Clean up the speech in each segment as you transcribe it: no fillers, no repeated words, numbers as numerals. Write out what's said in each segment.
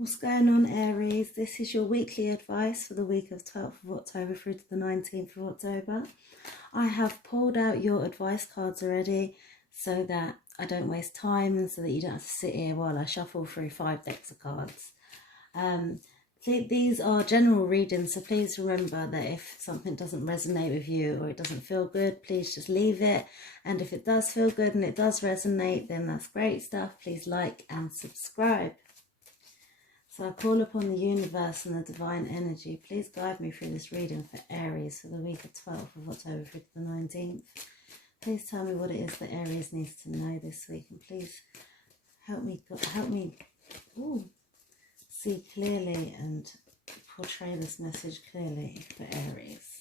What's going on, Aries? This is your weekly advice for the week of 12th of October through to the 19th of October. I have pulled out your advice cards already so that I don't waste time and so that you don't have to sit here while I shuffle through 5 decks of cards. These are general readings, so please remember that if something doesn't resonate with you or it doesn't feel good, please just leave it. And if it does feel good and it does resonate, then that's great stuff. Please like and subscribe. So I call upon the universe and the divine energy. Please guide me through this reading for Aries for the week of 12th of October through to the 19th. Please tell me what it is that Aries needs to know this week. And please help me see clearly and portray this message clearly for Aries.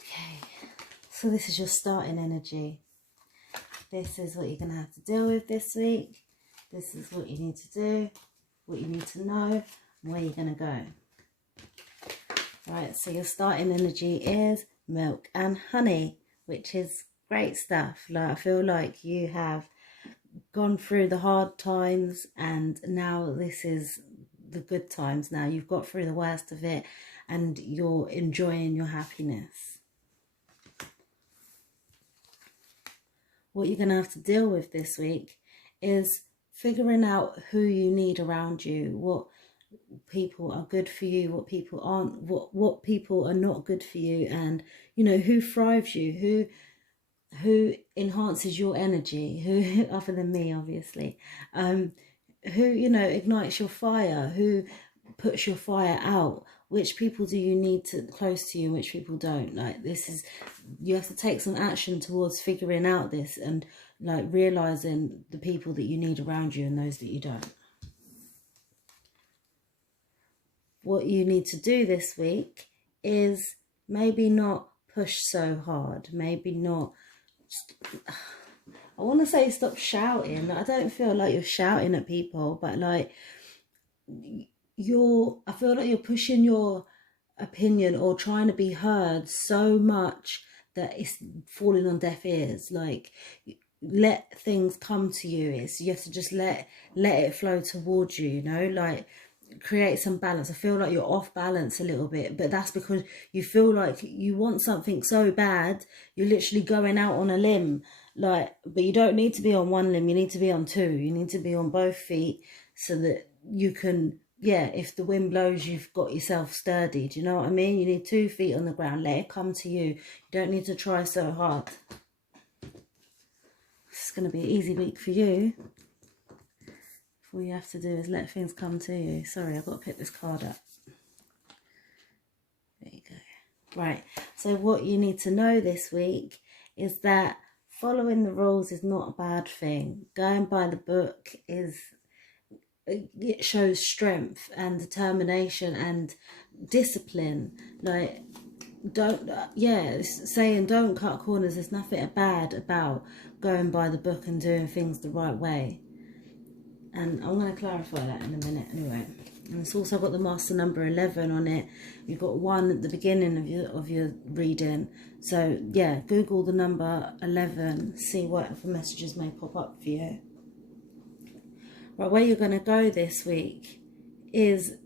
Okay, so this is your starting energy. This is what you're going to have to deal with this week. This is what you need to do, what you need to know, and where you're going to go. Right, so your starting energy is milk and honey, which is great stuff. Like, I feel like you have gone through the hard times and now this is the good times. Now you've got through the worst of it and you're enjoying your happiness. What you're going to have to deal with this week is figuring out who you need around you, what people are good for you, what people aren't, what people are not good for you, and you know who thrives you, who enhances your energy, who other than me obviously, who ignites your fire, who puts your fire out. Which people do you need close to you and which people don't? Like, this is, you have to take some action towards figuring out this and like realizing the people that you need around you and those that you don't. What you need to do this week is maybe not push so hard, maybe not, I want to say stop shouting. I don't feel like you're shouting at people, but like I feel like you're pushing your opinion or trying to be heard so much that it's falling on deaf ears. Like, let things come to you. You have to just let it flow towards you, like create some balance. I feel like you're off balance a little bit, but that's because you feel like you want something so bad, you're literally going out on a limb, but you don't need to be on one limb, you need to be on two. You need to be on both feet so that you can, if the wind blows, you've got yourself sturdy. Do you know what I mean? You need 2 feet on the ground. Let it come to you. You don't need to try so hard. It's going to be an easy week for you. All you have to do is let things come to you. Sorry, I've got to pick this card up. There you go. Right, so what you need to know this week is that following the rules is not a bad thing. Going by the book it shows strength and determination and discipline. Like, saying don't cut corners. There's nothing bad about going by the book and doing things the right way. And I'm going to clarify that in a minute anyway. And it's also got the master number 11 on it. You've got 1 at the beginning of your reading. So yeah, Google the number 11, see what messages may pop up for you. Right, where you're going to go this week is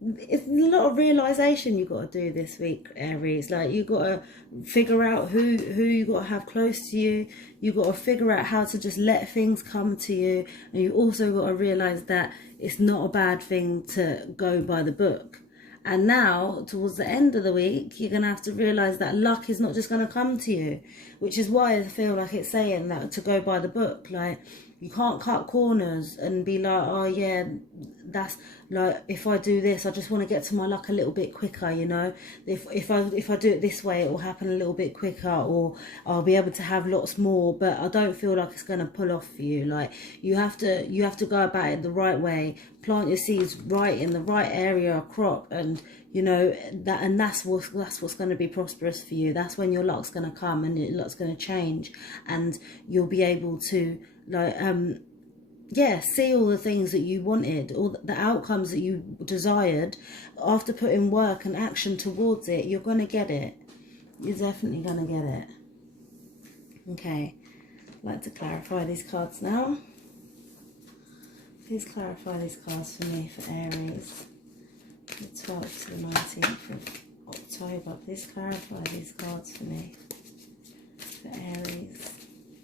it's a lot of realization you got to do this week, Aries. Like, you got to figure out who you got to have close to you. You got to figure out how to just let things come to you, and you also got to realize that it's not a bad thing to go by the book. And now, towards the end of the week, you're going to have to realize that luck is not just going to come to you, which is why I feel like it's saying that to go by the book. Like, you can't cut corners and be like, oh yeah, that's like, if I do this, I just want to get to my luck a little bit quicker, if I do it this way, it will happen a little bit quicker, or I'll be able to have lots more, but I don't feel like it's going to pull off for you. Like, you have to go about it the right way, plant your seeds right in the right area of crop, and that's what's going to be prosperous for you. That's when your luck's going to come and your luck's going to change, and you'll be able to see all the things that you wanted, all the outcomes that you desired. After putting work and action towards it, you're going to get it. You're definitely going to get it. Okay, I'd like to clarify these cards now. Please clarify these cards for me for Aries. The 12th to the 19th of October. Please clarify these cards for me for Aries.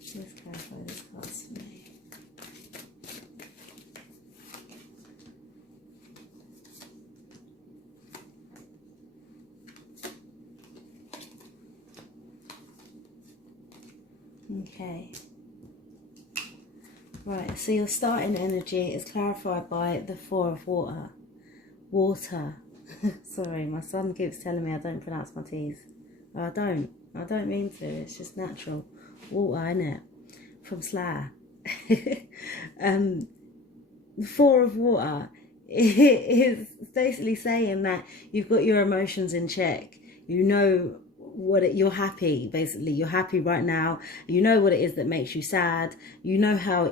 Please clarify these cards for me. Okay. Right, so your starting energy is clarified by the 4 of water. Water. Sorry, my son keeps telling me I don't pronounce my T's. I don't mean to, it's just natural. Water, innit? From Slayer. The 4 of water is basically saying that you've got your emotions in check. You know you're happy, basically. You're happy right now. You know what it is that makes you sad. You know how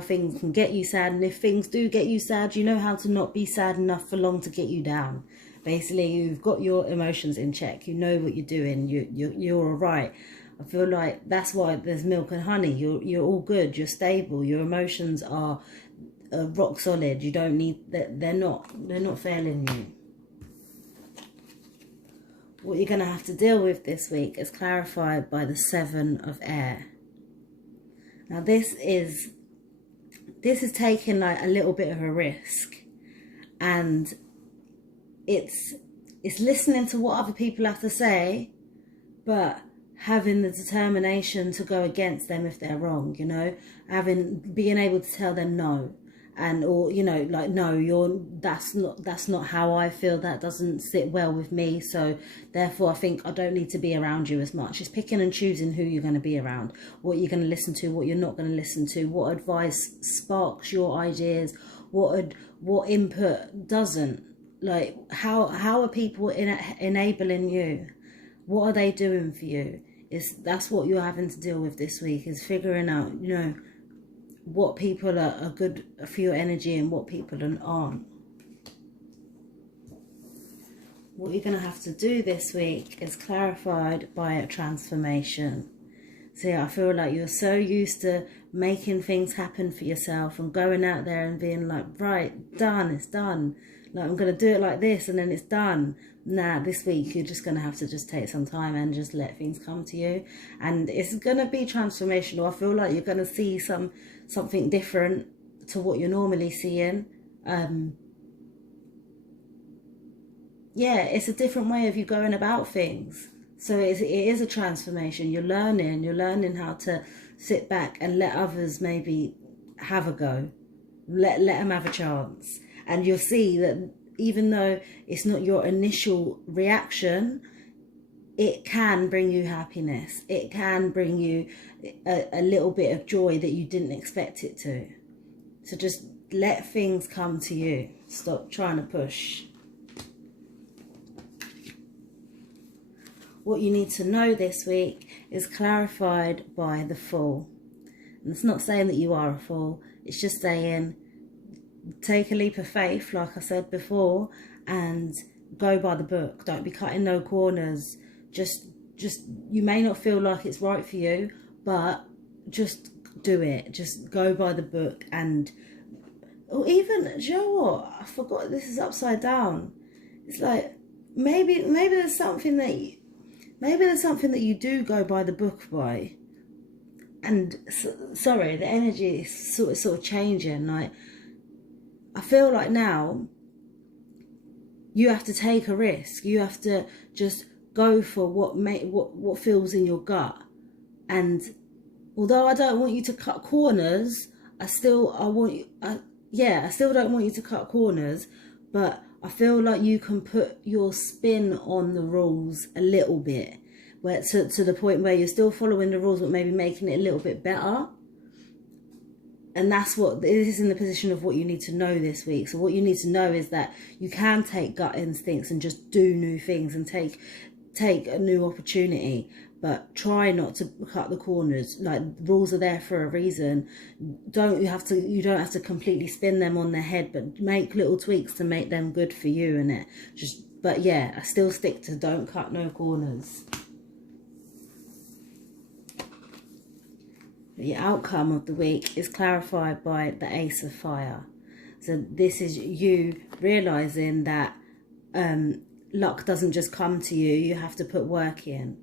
things can get you sad, and if things do get you sad, you know how to not be sad enough for long to get you down. Basically, you've got your emotions in check. You know what you're doing. You're all right. I feel like that's why there's milk and honey. You're all good. You're stable. Your emotions are rock solid. You don't need that. They're not failing you. What you're going to have to deal with this week is clarified by the 7 of air. Now this is taking like a little bit of a risk, and it's listening to what other people have to say, but having the determination to go against them if they're wrong, you know, being able to tell them no. And or you know, like, no, that's not how I feel, that doesn't sit well with me, so therefore I think I don't need to be around you as much. It's picking and choosing who you're going to be around, what you're going to listen to, what you're not going to listen to, what advice sparks your ideas, what input doesn't. Like, how are people enabling you? What are they doing for you? That's what you're having to deal with this week, is figuring out, you know, what people are good for your energy and what people aren't. What you're going to have to do this week is clarified by a transformation. See, I feel like you're so used to making things happen for yourself and going out there and being like, right, done, it's done. Like, I'm going to do it like this and then it's done. Nah, this week you're just going to have to just take some time and just let things come to you. And it's going to be transformational. I feel like you're going to see something different to what you're normally seeing. Yeah, it's a different way of you going about things. So it is a transformation. You're learning how to sit back and let others maybe have a go. Let them have a chance. And you'll see that even though it's not your initial reaction, it can bring you happiness. It can bring you a little bit of joy that you didn't expect it to. So just let things come to you. Stop trying to push. What you need to know this week is clarified by the Fool. And it's not saying that you are a fool. It's just saying, take a leap of faith, like I said before, and go by the book. Don't be cutting no corners. Just you may not feel like it's right for you, but just do it. Just go by the book. And or even, do you know what? I forgot this is upside down. It's like maybe there's something that you do go by the book by. And sorry, the energy is sort of changing. Like, I feel like now you have to take a risk. You have to just go for what feels in your gut. And although I don't want you to cut corners, I still don't want you to cut corners, but I feel like you can put your spin on the rules a little bit, where to the point where you're still following the rules but maybe making it a little bit better. And that's what this is, in the position of what you need to know this week. So what you need to know is that you can take gut instincts and just do new things and take a new opportunity, but try not to cut the corners. Like, rules are there for a reason. You don't have to completely spin them on their head, but make little tweaks to make them good for you. And but yeah, I still stick to don't cut no corners. The outcome of the week is clarified by the Ace of Fire. So this is you realizing that luck doesn't just come to you. You have to put work in,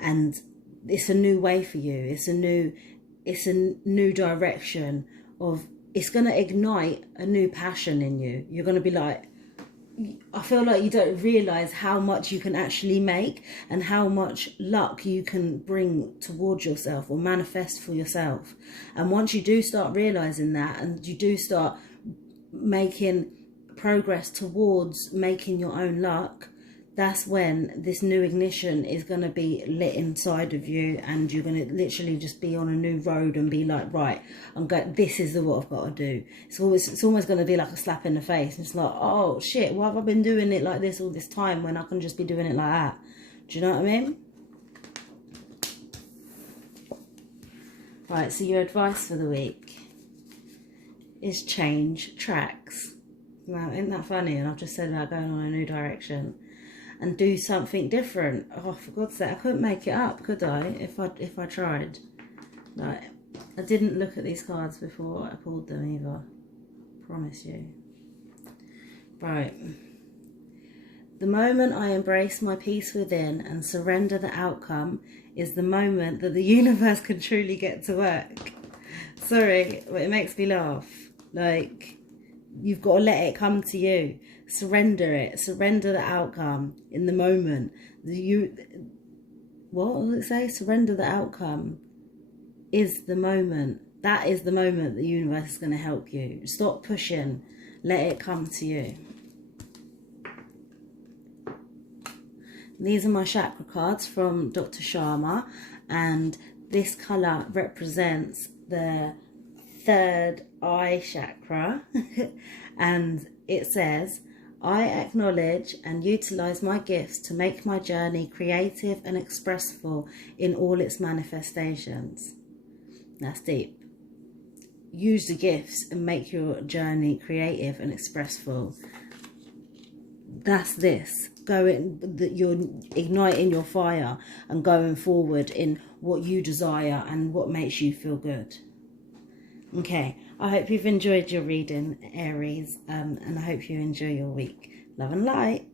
and it's a new way for you. It's a new direction of. It's going to ignite a new passion in you. You're going to be like, I feel like you don't realize how much you can actually make and how much luck you can bring towards yourself or manifest for yourself. And once you do start realizing that, and you do start making progress towards making your own luck, that's when this new ignition is going to be lit inside of you, and you're going to literally just be on a new road and be like, right, this is what I've got to do. It's almost going to be like a slap in the face. It's like, oh shit, why have I been doing it like this all this time when I can just be doing it like that? Do you know what I mean? Right, so your advice for the week is change tracks. Now, isn't that funny? And I've just said about going on a new direction. And do something different. Oh, for God's sake, I couldn't make it up, could I? If I tried. Like, I didn't look at these cards before I pulled them either. Promise you. Right. The moment I embrace my peace within and surrender the outcome is the moment that the universe can truly get to work. Sorry, but it makes me laugh. Like, you've got to let it come to you. Surrender it. Surrender the outcome in the moment. What does it say? Surrender the outcome is the moment. That is the moment the universe is going to help you. Stop pushing. Let it come to you. These are my chakra cards from Dr. Sharma, and this colour represents the third eye chakra. And it says, I acknowledge and utilise my gifts to make my journey creative and expressive in all its manifestations. That's deep. Use the gifts and make your journey creative and expressive. That's this. You're igniting your fire and going forward in what you desire and what makes you feel good. Okay, I hope you've enjoyed your reading, Aries, and I hope you enjoy your week. Love and light.